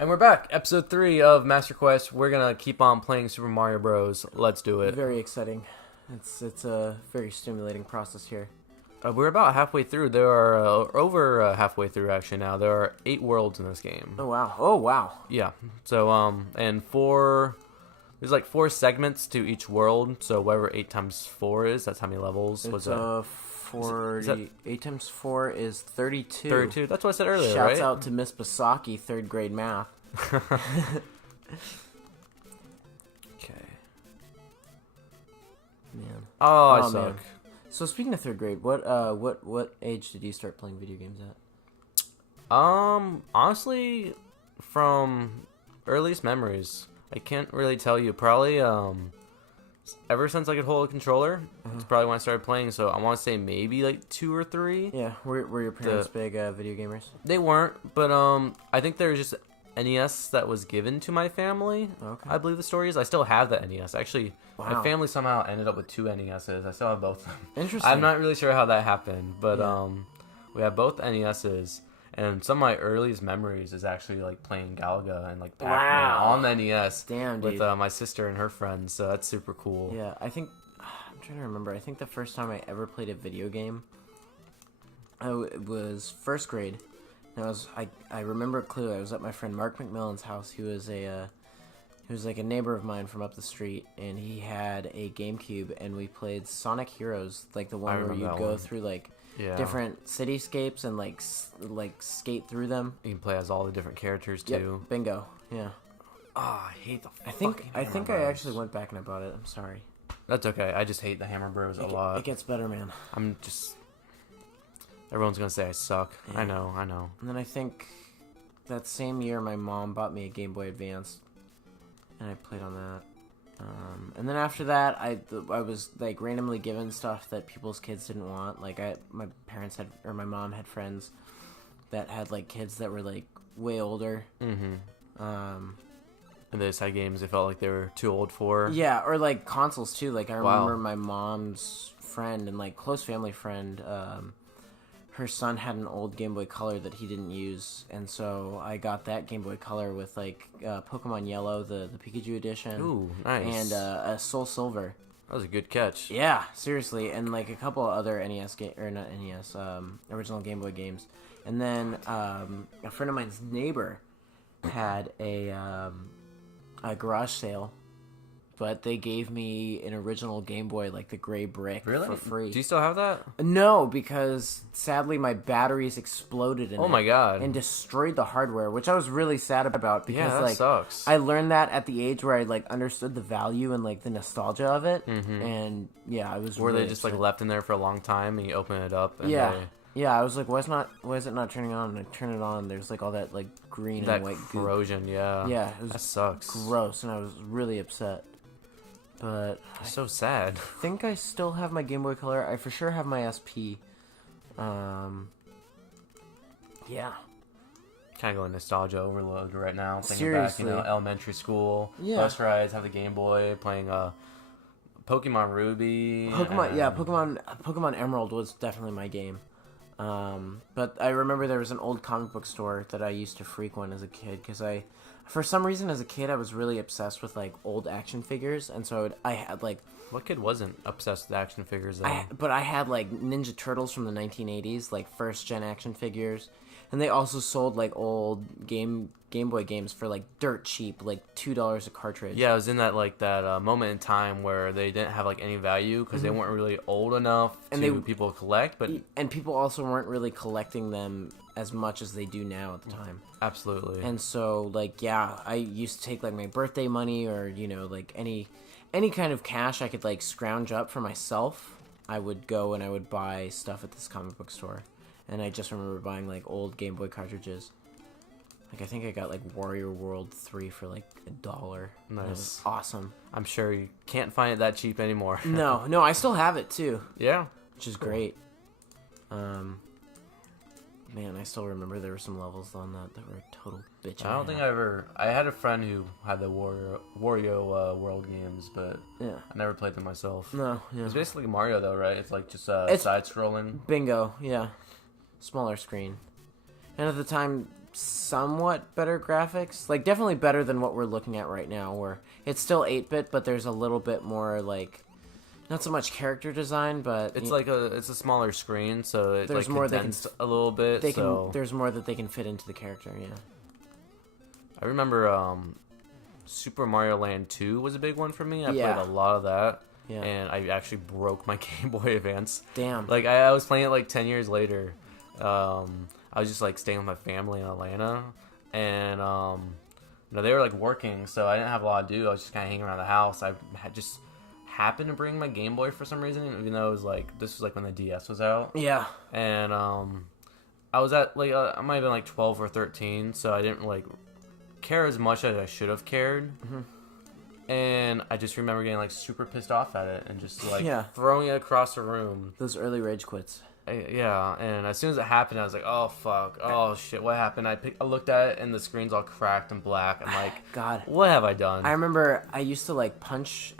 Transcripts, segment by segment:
And we're back, episode 3 of Master Quest. We're gonna keep on playing Super Mario Bros. Let's do it. Very exciting. It's a very stimulating process here. We're about halfway through. There are over halfway through actually now. There are 8 worlds in this game. Oh wow! Oh wow! Yeah. So and there's like 4 segments to each world. So whatever 8 times 4 is, that's how many levels. It's was that? 40. 8 times 4 is 32. 32. That's what I said earlier, Shouts right? out to Miss Basaki, 3rd grade math. Okay. Man. Oh, I Oh, suck. man. So speaking of 3rd grade, what age did you start playing video games at? Honestly, from earliest memories, I can't really tell you. Probably, ever since I could hold a controller, it's probably when I started playing. So I want to say maybe like 2 or 3. Yeah, were your parents big video gamers? They weren't, but I think there was just NES that was given to my family. Okay. I believe the story is. I still have the NES. Actually, Wow. my family somehow ended up with 2 NESs. I still have both of them. Interesting. I'm not really sure how that happened, but Yeah. we have both NESs, and some of my earliest memories is actually like playing Galaga and like Pac-Man Wow. on the NES Damn, with dude. my sister and her friends. So that's super cool. Yeah, I think I'm trying to remember. I think the first time I ever played a video game, it was 1st grade. And I remember it clearly. I was at my friend Mark McMillan's house. He was like a neighbor of mine from up the street, and he had a GameCube, and we played Sonic Heroes, like the one where remember you that go one. through like Yeah. different cityscapes and like skate through them. You can play as all the different characters Yep, too. bingo. Yeah. Oh, I hate the. I think fucking I Hammer think I Bros. actually went back and I bought it. I'm sorry. That's okay. I just hate the Hammer Bros a lot. It gets better, man. I'm just. Everyone's gonna say I suck. Yeah. I know. And then I think that same year my mom bought me a Game Boy Advance, and I played on that. And then after that, I was like randomly given stuff that people's kids didn't want. Like my mom had friends that had like kids that were like way older. Mm-hmm. Um, And they just had games they felt like they were too old for. yeah, or like consoles too. Like I Wow. remember my mom's friend and like close family friend. Her son had an old Game Boy Color that he didn't use, and so I got that Game Boy Color with like Pokemon Yellow, the Pikachu edition, Ooh, nice. and a Soul Silver. That was a good catch. Yeah, seriously, and like a couple of other original Game Boy games. And then a friend of mine's neighbor had a garage sale, but they gave me an original Game Boy, like the gray brick, Really? for free. Do you still have that? No, because sadly my batteries exploded in Oh it my god. and destroyed the hardware, which I was really sad about because Yeah, that like sucks. I learned that at the age where I like understood the value and like the nostalgia of it, and yeah, I was. Were really they just like upset. left in there for a long time and you open it up and Yeah, yeah. I was like, why is it not turning on? And I turn it on. There's like all that like green that and white goop. corrosion, yeah. Yeah, it That was sucks. gross, and I was really upset. But So sad. I think I still have my Game Boy Color. I for sure have my SP. Yeah. Kind of going nostalgia overload right now. Thinking Seriously. back, elementary school, Yeah. bus rides, have the Game Boy, playing Pokemon Ruby. and- Pokemon Emerald was definitely my game. But I remember there was an old comic book store that I used to frequent as a kid because for some reason as a kid I was really obsessed with like old action figures, and so I had like What kid wasn't obsessed with action figures though? but I had like Ninja Turtles from the 1980s, like first gen action figures, and they also sold like old Game Boy games for like dirt cheap, like $2 a cartridge. Yeah, I was in that moment in time where they didn't have like any value because they weren't really old enough And to they- people collect. But And people also weren't really collecting them as much as they do now at the time. absolutely, And so, like, yeah, I used to take, like, my birthday money or, like, any kind of cash I could, like, scrounge up for myself. I would go and I would buy stuff at this comic book store. And I just remember buying, like, old Game Boy cartridges. Like, I think I got, like, Warrior World 3 for, like, $1. Nice. That was awesome. I'm sure you can't find it that cheap anymore. No, I still have it, too, Yeah. which is great. Man, I still remember there were some levels on that were a total bitch. I don't think I had a friend who had the Wario World games, but Yeah. I never played them myself. No, yeah. It's basically Mario though, right? It's like just It's- side scrolling. Bingo, yeah. Smaller screen. And at the time, somewhat better graphics. Like, definitely better than what we're looking at right now, where it's still 8-bit, but there's a little bit more, like, not so much character design, but It's it's a smaller screen, so it there's like more condensed a little bit. there's more that they can fit into the character. Yeah. I remember Super Mario Land 2 was a big one for me. I Yeah. played a lot of that. Yeah. And I actually broke my Game Boy Advance. Damn. Like, I was playing it like 10 years later. I was just like staying with my family in Atlanta. And, they were like working, so I didn't have a lot to do. I was just kind of hanging around the house. I had just happened to bring my Game Boy for some reason, even though it was like, this was like when the DS was out. Yeah. And, I was at like, I might have been like 12 or 13, so I didn't like care as much as I should have cared. Mm-hmm. And I just remember getting like super pissed off at it and just like Yeah. throwing it across the room. Those early rage quits. Yeah, and as soon as it happened, I was like, "Oh fuck! Oh shit! What happened?" I looked at it, and the screen's all cracked and black. I'm like, God. what have I done?" I remember I used to punch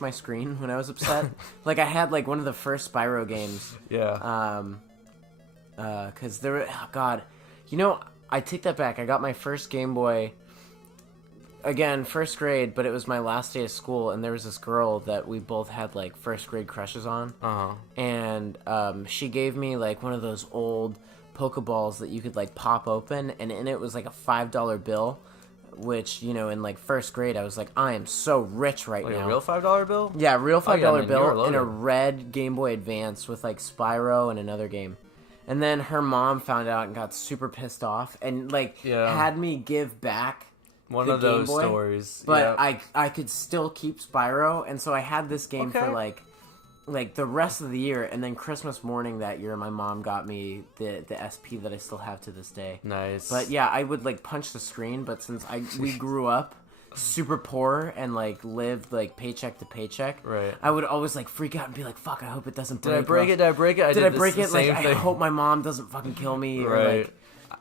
my screen when I was upset. Like, I had like one of the first Spyro games. Yeah. Cause there were, oh God, I take that back. I got my first Game Boy, again, first grade, but it was my last day of school, and there was this girl that we both had like first grade crushes on. And she gave me like one of those old Pokeballs that you could like pop open, and in it was like a $5 bill, which, in like first grade I was like, I am so rich right Like now. a real $5 bill? Yeah, real $5 man, you were bill and a loaded. red Game Boy Advance with like Spyro and another game. And then her mom found out and got super pissed off and like Yeah. had me give back One the of those Game Boy, stories. but yeah. I could still keep Spyro, and so I had this game for Okay. like the rest of the year, and then Christmas morning that year my mom got me the SP that I still have to this day. Nice. But yeah, I would like punch the screen, but since we grew up super poor and like lived like paycheck to paycheck, Right. I would always like freak out and be like, fuck, I hope it doesn't break. Did I break or it? Did I break it? else- Did I did break the it? Like, same I thing. hope my mom doesn't fucking kill me. Or, Right. like,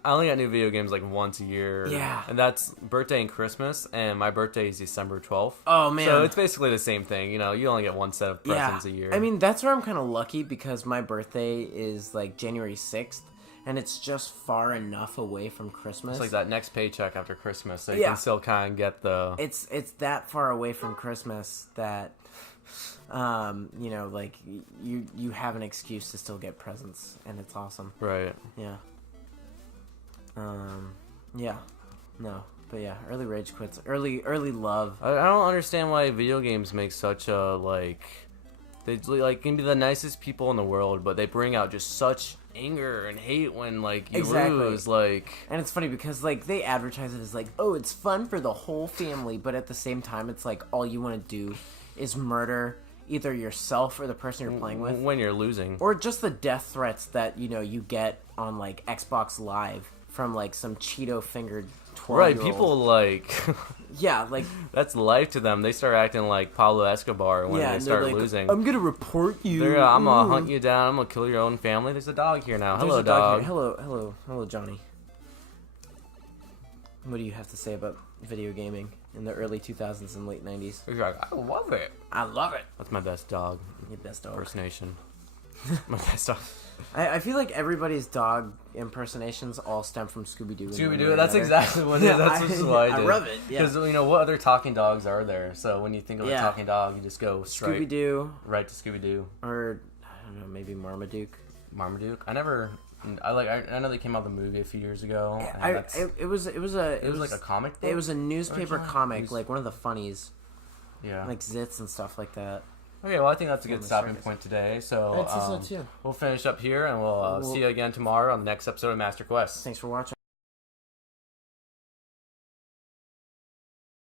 I only got new video games like once a year. Yeah. And that's birthday and Christmas, and my birthday is December 12th. Oh, man. So it's basically the same thing. You only get one set of presents a year. I mean, that's where I'm kind of lucky because my birthday is like January 6th, and it's just far enough away from Christmas. it's like that next paycheck after Christmas, so you Yeah. can still kind of get the. It's that far away from Christmas that, like you have an excuse to still get presents, and it's awesome. Right. Yeah. Yeah. No. But yeah, early rage quits. Early love. I don't understand why video games make such a like. They like can be the nicest people in the world, but they bring out just such anger and hate when like you Exactly. lose. Like, And it's funny because like they advertise it as like, oh, it's fun for the whole family, but at the same time, it's like all you want to do is murder either yourself or the person you're playing with, when you're losing. or just the death threats that you get on like Xbox Live from like some Cheeto fingered 12-year-old. Right, people like Yeah, like that's life to them. They start acting like Pablo Escobar when yeah, they and start they're like, losing. I'm gonna report you. They're, I'm gonna Ooh. hunt you down. I'm gonna kill your own family. There's a dog here now. There's Hello, a dog dog. here. Hello, Johnny. What do you have to say about video gaming in the early 2000s and late 90s? He's like, I love it. I love it. That's my best dog Your best dog. impersonation. My best dog. I feel like everybody's dog impersonations all stem from Scooby-Doo. Scooby Doo. That's exactly what it is. That's just what I did. I love it. Yeah. Because what other talking dogs are there? So when you think of a Yeah. talking dog, you just go straight Scooby-Doo, right to Scooby Doo. or I don't know, maybe Marmaduke. Marmaduke. I know they came out with a movie a few years ago. And It was like a comic book? It was a newspaper originally? comic, It was- like one of the funnies, Yeah. like Zits and stuff like that. Okay, well, I think that's a good the stopping circus. point today. So, I'd say so, too. we'll finish up here, and we'll see you again tomorrow on the next episode of Master Quest. Thanks for watching.